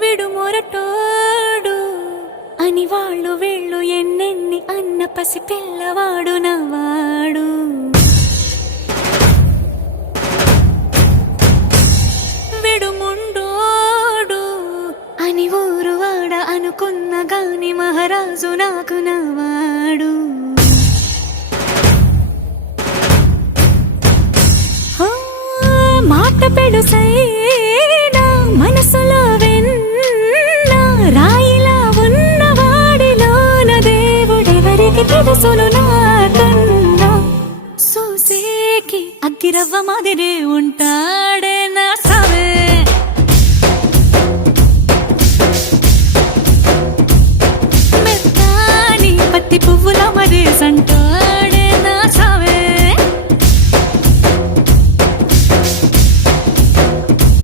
విడు మొరటోడు అని వాళ్ళు వీళ్ళు ఎన్నెన్ని అన్న పసి పిల్లవాడు నవాడు. విడు ముండోడు అని ఊరు వాడ అనుకున్న గాని మహారాజు నాకు నవాడు. మాట పెడుసైనా మనసులో వెన్న రాయిలా ఉన్నవాడిలోన దేవుడెవరికి తెలుసును నాకన్నా. సూసేకి అగ్గిరవ్వ మాదిరి